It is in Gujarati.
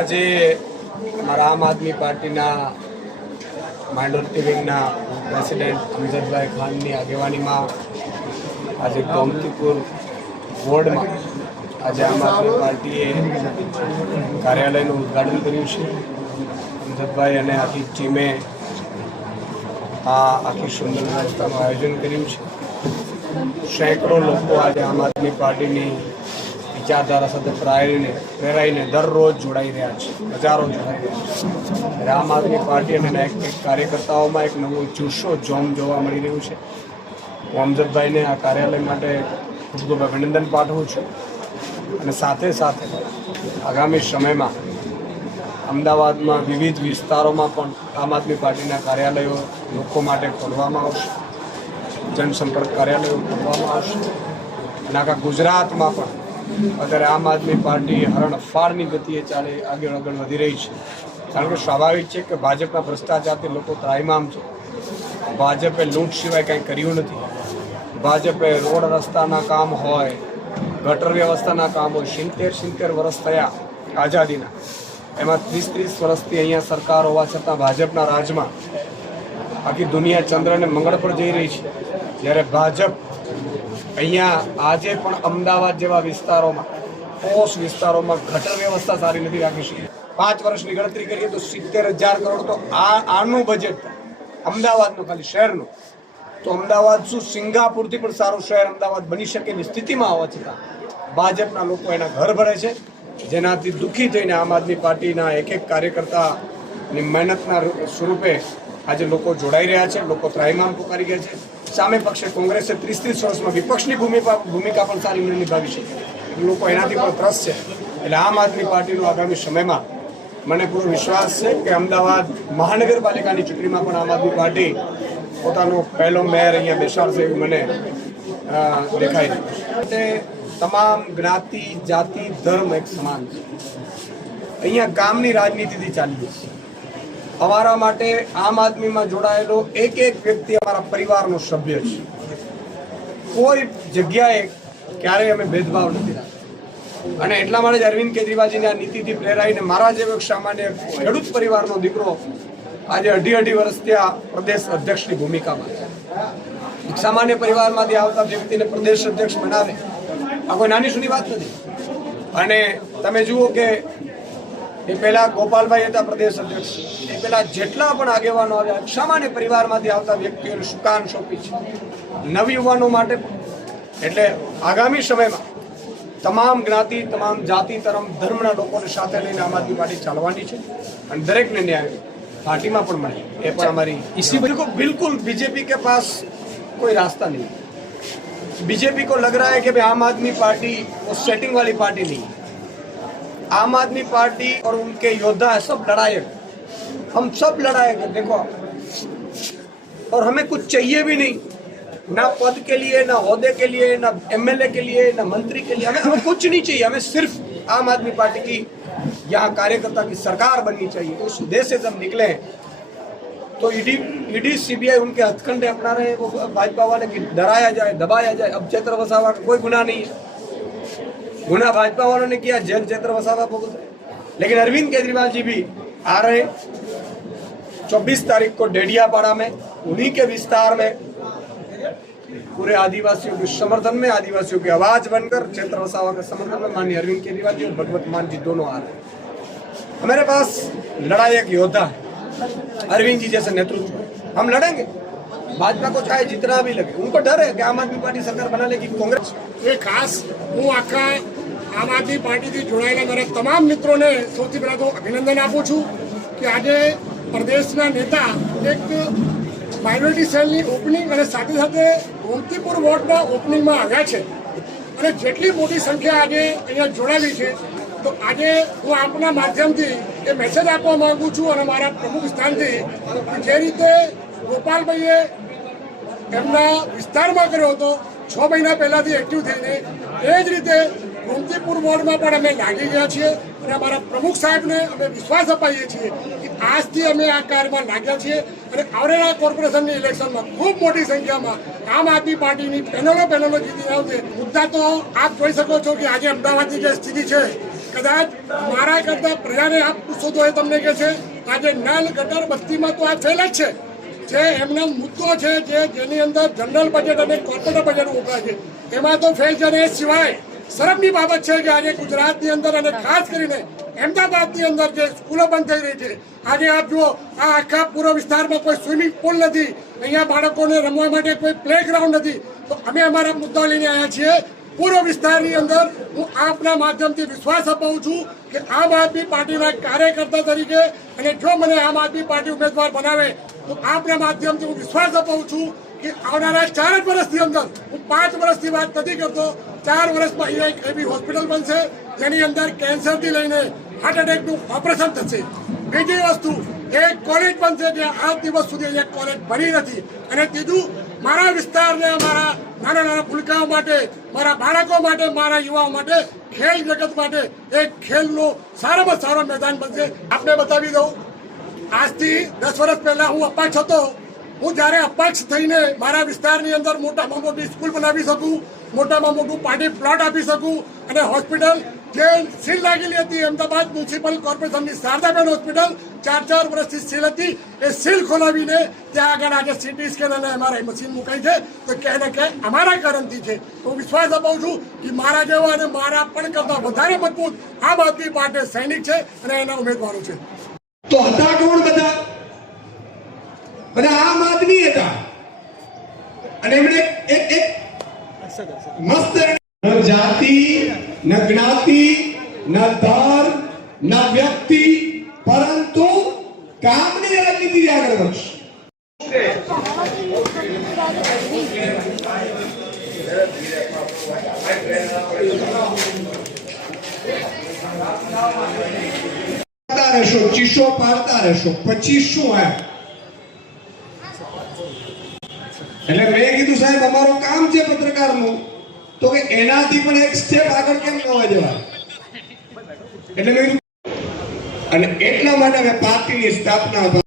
આજે અમારા આમ આદમી પાર્ટીના માઇનોરિટી વિંગના પ્રેસિડેન્ટ અમજદભાઈ ખાનની આગેવાનીમાં આજે ગોમતીપુર વોર્ડમાં આજે આમ આદમી પાર્ટીએ કાર્યાલયનું ઉદ્ઘાટન કર્યું છે. અમજદભાઈ અને આખી ટીમે આ આખી સુંદર વ્યવસ્થાનું આયોજન કર્યું છે. સેંકડો લોકો આજે આમ આદમી પાર્ટીની વિચારધારા સાથે પ્રેરાઈને દરરોજ જોડાઈ રહ્યા છે, હજારો જોડાઈ રહ્યા છે. આમ આદમી પાર્ટી અને એક કાર્યકર્તાઓમાં એક નવો જુસ્સો જોમ જોવા મળી રહ્યું છે. હું અમજદભાઈને આ કાર્યાલય માટે ખૂબ ખૂબ અભિનંદન પાઠવું છું અને સાથે સાથે આગામી સમયમાં અમદાવાદમાં વિવિધ વિસ્તારોમાં પણ આમ આદમી પાર્ટીના કાર્યાલયો લોકો માટે ખોલવામાં આવશે, જનસંપર્ક કાર્યાલયો ખોલવામાં આવશે અને આખા ગુજરાતમાં પણ અત્યારે આમ આદમી પાર્ટી હરણફાળની ગતિએ આગળ વધી રહી છે. કારણ કે સ્વાભાવિક છે કે ભાજપના ભ્રષ્ટાચારથી લોકો ત્રાહિમામ છે. ભાજપે લૂંટ સિવાય કંઈ કર્યું નથી. ભાજપે રોડ રસ્તાના કામ હોય, ગટર વ્યવસ્થાના કામ હોય, 70 વર્ષ થયા આઝાદીના, એમાં 30 વર્ષથી અહીંયા સરકાર હોવા છતાં ભાજપના રાજમાં આખી દુનિયા ચંદ્રને મંગળ પર જઈ રહી છે. જ્યારે ભાજપ અહીંયા આજે પણ અમદાવાદ જેવા વિસ્તારોમાં, પોશ વિસ્તારોમાં ગટર વ્યવસ્થા સારી નથી રાખી શકતી. 5 વર્ષની ગણતરી કરીએ તો 70,000 કરોડ તો આનું બજેટ અમદાવાદનું, ખાલી શહેરનું. તો અમદાવાદ શું સિંગાપુરથી પણ સારું શહેર અમદાવાદ બની શકેની સ્થિતિમાં હોવા છતાં ભાજપના લોકો એના ઘર ભરે છે, જેનાથી દુઃખી થઈને આમ આદમી પાર્ટીના એક કાર્યકર્તાની મહેનતના સ્વરૂપે આજે લોકો જોડાઈ રહ્યા છે, લોકો ત્રાહિમામ પુકારી ગયા છે. સામે પક્ષે કોંગ્રેસે 30 વર્ષમાં વિપક્ષની ભૂમિકા પણ સારી નિભાવી છે. લોકો એનાથી પણ ત્રસ્ત છે. એટલે આમ આદમી પાર્ટીનો આગામી સમયમાં મને પૂરો વિશ્વાસ છે કે અમદાવાદ મહાનગરપાલિકાની ચૂંટણીમાં પણ આમ આદમી પાર્ટી પોતાનો પહેલો મેયર અહીંયા બેસાડશે એવું મને દેખાય છે. તમામ જ્ઞાતિ, જાતિ, ધર્મ એક સમાન છે. અહીંયા કામની રાજનીતિથી ચાલીએ છીએ. અમારા માટે આમ આદમીમાં જોડાયેલો એક વ્યક્તિ અમારા પરિવારનો સભ્ય છે. કોઈ જગ્યાએ ક્યારેય અમે ભેદભાવ નથી રાખ્યો અને એટલા માટે જ અરવિંદ કેજરીવાલજીની આ નીતિથી પ્રેરાઈને મારા જેવો એક સામાન્ય ખેડૂત પરિવારનો દીકરો આજે 2.5 વર્ષથી આ પ્રદેશ અધ્યક્ષની ભૂમિકામાં છે. એક સામાન્ય પરિવારમાંથી આવતા વ્યક્તિને પ્રદેશ અધ્યક્ષ બનાવે આ કોઈ નાની સૂની વાત નથી. અને તમે જુઓ કે એ પહેલા ગોપાલભાઈ હતા પ્રદેશ અધ્યક્ષ, એ પહેલા જેટલા પણ આગેવાનો આવ્યા સામાન્ય પરિવારમાંથી આવતા વ્યક્તિઓને સુકાન સોંપી છે, નવયુવાનો માટે. એટલે આગામી સમયમાં તમામ જ્ઞાતિ, તમામ જાતિ, ધર્મના લોકોને સાથે લઈને આમ આદમી પાર્ટી ચાલવાની છે અને દરેકને ન્યાય पार्टी में पण મળે એ પણ हमारी इसी बिल्कुल बीजेपी के पास कोई रास्ता नहीं. बीजेपी को लग रहा है कि भाई आम आदमी पार्टी वो सेटिंग वाली पार्टी नहीं है. आम आदमी पार्टी और उनके योद्धा सब लड़ायक, हम सब लड़ायक हैं. देखो, और हमें कुछ चाहिए भी नहीं, ना पद के लिए, ना ओहदे के लिए, ना एमएलए के लिए, ना मंत्री के लिए. हमें कुछ नहीं चाहिए. हमें सिर्फ आम आदमी पार्टी की यहाँ कार्यकर्ता की सरकार बननी चाहिए. उस उद्देश्य से जब निकले तो ईडी सीबीआई उनके हथकंडे अपना रहे हैं. वो भाजपा वाले की डराया जाए, दबाया जाए. अब चैत्र वसावा का कोई गुनाह नहीं है. गुनाह भाजपा वालों ने किया, जेल चैत्र वसावा भुगत. लेकिन अरविंद केजरीवाल जी भी आ रहे 24 तारीख को डेडियापाड़ा में, उन्हीं के विस्तार में पूरे आदिवासियों के समर्थन में, आदिवासियों की आवाज बनकर चैत्र वसावा के समर्थन में माननीय अरविंद केजरीवाल जी और भगवत मान जी दोनों आ रहे हैं. हमारे पास लड़ाई एक योद्धा है, अरविंद जी जैसे नेतृत्व. हम लड़ेंगे, भाजपा को चाहे जितना भी लगे. उनको डर है कि आम आदमी पार्टी सरकार बना लेगी कांग्रेस. ये खास हूँ आखा आम आदमी पार्टी थी जोड़ाયેલા મારા તમામ મિત્રોને સૌથી પહેલાં તો અભિનંદન આપું છું કે આજે પ્રદેશના નેતા એક માઇનોરિટી સેલની ઓપનિંગ અને સાથે સાથે ગોમતીપુર વોર્ડના ઓપનિંગમાં આવ્યા છે અને જેટલી મોટી સંખ્યા આજે અહીંયા જોડાવી છે. તો આજે હું આપના માધ્યમથી એ મેસેજ આપવા માગું છું અને મારા પ્રમુખ સ્થાનથી જે રીતે ગોપાલભાઈએ એમના વિસ્તારમાં કર્યો હતો 6 મહિના પહેલાંથી એક્ટિવ થઈને, એ જ રીતે ગોમતીપુર વોર્ડમાં પણ અમે લાગી ગયા છીએ અને અમારા પ્રમુખ સાહેબને અમે વિશ્વાસ અપાઈએ છીએ કે આજથી અમે આ કાર્યમાં લાગ્યા છીએ અને આવનારા કોર્પોરેશનની ઇલેક્શનમાં ખૂબ મોટી સંખ્યામાં આમ આદમી પાર્ટીની પેનલો જીતીને આવશે. મુદ્દા તો આપ જોઈ શકો છો કે આજે અમદાવાદની જે સ્થિતિ છે કદાચ મારા કરતા પ્રજાને આપ પૂછો તો એ તમને કહે છે આજે નલ ગટર બસ્તીમાં તો આ ફેલ જ છે જે એમનો મુદ્દો છે જેની અંદર જનરલ બજેટ અને કોર્પોરેટ બજેટ વપરાય છે એમાં તો ફેલ છે. અને એ સિવાય શરમની બાબત છે કે આજે ગુજરાતની અંદર અને ખાસ કરીને અમદાવાદની અંદર જે સ્કૂલો બંધ થઈ રહી છે. આજે આપ જુઓ આ આખા પૂર્વ વિસ્તારમાં કોઈ સ્વિમિંગ પુલ નથી, અહીંયા બાળકોને રમવા માટે કોઈ પ્લે ગ્રાઉન્ડ નથી. તો અમે અમારા મુદ્દા લઈને આવ્યા છીએ. પૂર્વ વિસ્તારની અંદર હું આપના માધ્યમથી વિશ્વાસ અપાવું છું કે આમ આદમી પાર્ટીના કાર્યકર્તા તરીકે અને જો મને આમ આદમી પાર્ટી ઉમેદવાર બનાવે તો આપના માધ્યમથી હું વિશ્વાસ અપાવું છું કે આવનારા 4 જ વર્ષની અંદર, હું 5 વર્ષની વાત નથી કરતો, 4 વર્ષમાં અહીંયા એક એવી હોસ્પિટલ બનશે જેની અંદર કેન્સરથી લઈને હાર્ટ એટેકનું ઓપરેશન થશે. બીજી વસ્તુ એક કોલેજ બનશે જે આજ દિવસ સુધી એક કોલેજ બની નથી. અને ત્રીજું, મારા વિસ્તારને અમારા નાના નાના ભૂલકાઓ માટે, મારા બાળકો માટે, મારા યુવાઓ માટે, ખેલ જગત માટે એક ખેલનું સારામાં સારો મેદાન બનશે. આપને બતાવી દઉં, આજથી 10 વર્ષ પહેલા હું અપક્ષ હતો. હું જ્યારે અપક્ષ થઈને મારા વિસ્તારની અંદર મોટામાં મોટી સ્કૂલ બનાવી શકું, મોટામાં મોટું પાર્ટી પ્લોટ આપી શકું અને હોસ્પિટલ જે સીલ લાગેલી હતી અમદાવાદ મ્યુનિસિપલ કોર્પોરેશનની શારદાબેન હોસ્પિટલ 4 વર્ષથી સીલ હતી, એ સીલ ખોલાવીને ત્યાં આગળ આજે સીટી સ્કેન અને MRI મશીન મુકાઈ છે. તો ક્યાંય ને ક્યાંય અમારા કારણથી છે. હું વિશ્વાસ અપાવું છું કે મારા જેવા અને મારા પણ કરતાં વધારે મજબૂત આમ આદમી પાર્ટી સૈનિક છે અને એના ઉમેદવારો છે. તો હતા કોણ બધા? બધા આમ આદમી હતા. અને એમણે એક મસ્ત ન જાતિ, ન જ્ઞાતિ, ન ધર્મ, ન વ્યક્તિ, પરંતુ કામની રાજનીતિ આગળ વધશે. રહેશો, ચીસો પાડતા રહેશો, પછી શું હે? એટલે મેં કીધું સાહેબ અમારું કામ છે પત્રકારનું, તો કે એનાથી પણ એક સ્ટેપ આગળ કેમ ન હોય જવાય? એટલે મેં અને એટલા માટે મેં પાર્ટીની સ્થાપના